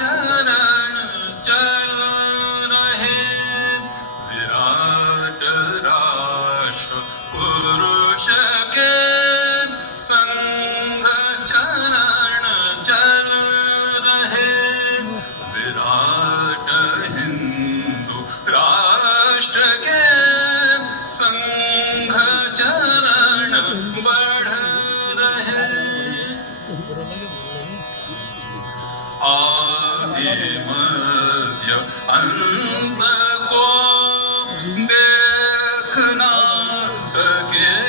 चरण चल रहे, विराट राष्ट्र पुरुष के संघ चरण चल रहे, विराट हिंदू राष्ट्र के संघ चरण बढ़ रहे। आदि मध्य अंत को देख ना सके